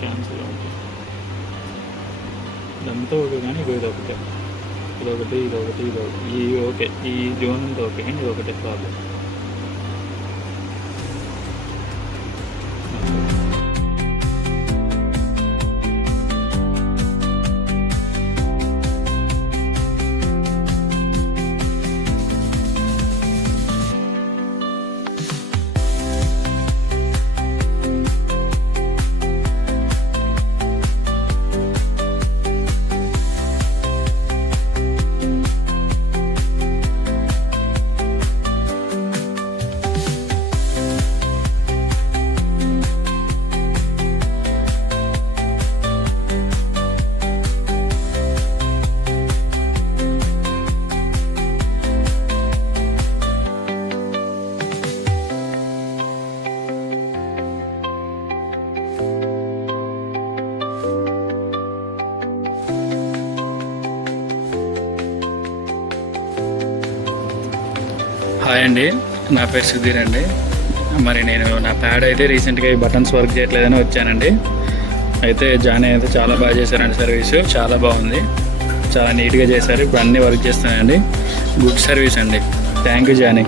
Cancel okay. ఇదంతా ఓకే కానీ ఇదొకటే, ఇదొకటి ఈ ఓకే, ఈ జోన్ అంతా ఓకే కానీ ఇది ఒకటే ప్రాబ్లం. హాయ్ అండి, నా పేరు సుధీర్ అండి. మరి నేను నా ప్యాడ్ అయితే రీసెంట్గా ఈ బటన్స్ వర్క్ చేయట్లేదని వచ్చానండి. అయితే జానీ అయితే చాలా బాగా చేశారండి, సర్వీస్ చాలా బాగుంది, చాలా నీట్గా చేశారు. ఇప్పుడు అన్నీ వర్క్ చేస్తున్నాయండి. గుడ్ సర్వీస్ అండి. Thank you Johnny.